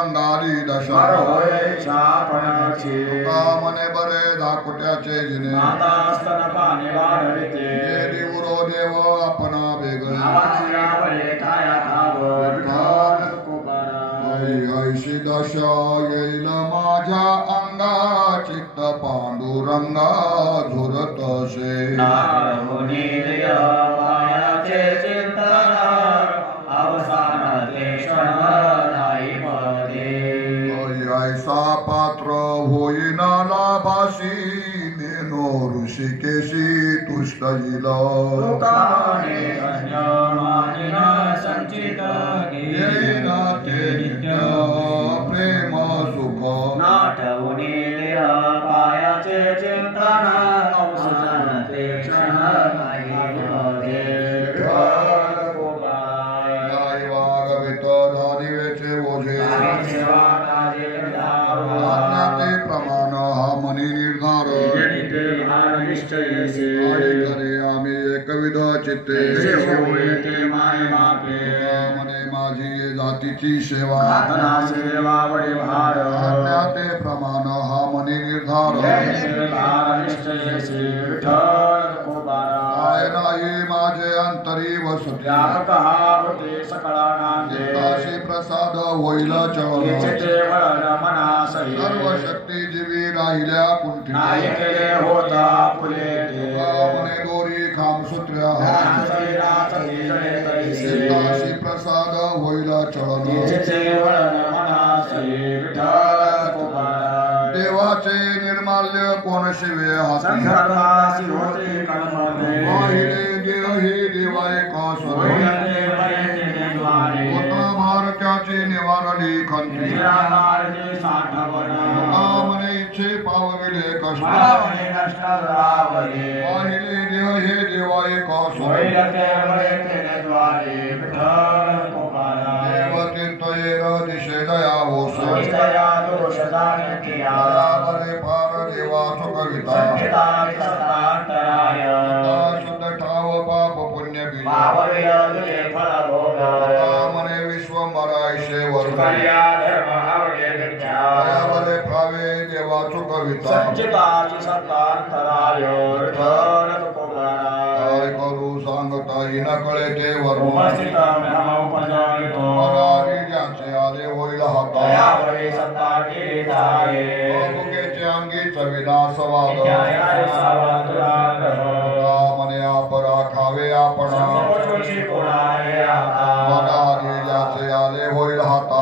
अंगारी दशा मने बरे धाकुट्याचे जिने देवरो देव आपणा वेगळे ऐशी दशा येईल माझ्या अंगा चित्त पांडुरंगा झुरतसे ऐसा पात्र होईना लाभाशी नेनो ऋषिकेशी तुष्टजिल येईना ते नित्य प्रेम सुख पायाचे चिंतन औषधे क्षण प्रमाण हा मनी निर्धार करे आम्ही एकविध चित्ते मने माझी जातीची सेवा ते प्रमाण हा मनी निर्धार नाही माझे अंतरी वसती चित्ताशी प्रसाद होईल सर्व शक्ती जीवी राहिल्या कुंठी मने दोरी खांब सूत्र्या चित्ताशी प्रसाद होईल चळन देवाचे निर्माल्य कोण शिवे हाती देही देवाय का भारताची निवारली खंती मने इच्छे पावविले कष्ट पाहिले देह हे देवाय का देवतीर्थयेर दिशे दया होस बरे पार देवाचो कविता शुद्ध ठाव पाप पुण्य मने विश्वंभरायशे वरे भावे देवाचो कविता काय करू सांगता न कळे ते वरून ज्याचे आले होईल हाता अंगी विनाशवाद मने अपरा खावे आपण ज्याचे आले होईल हाता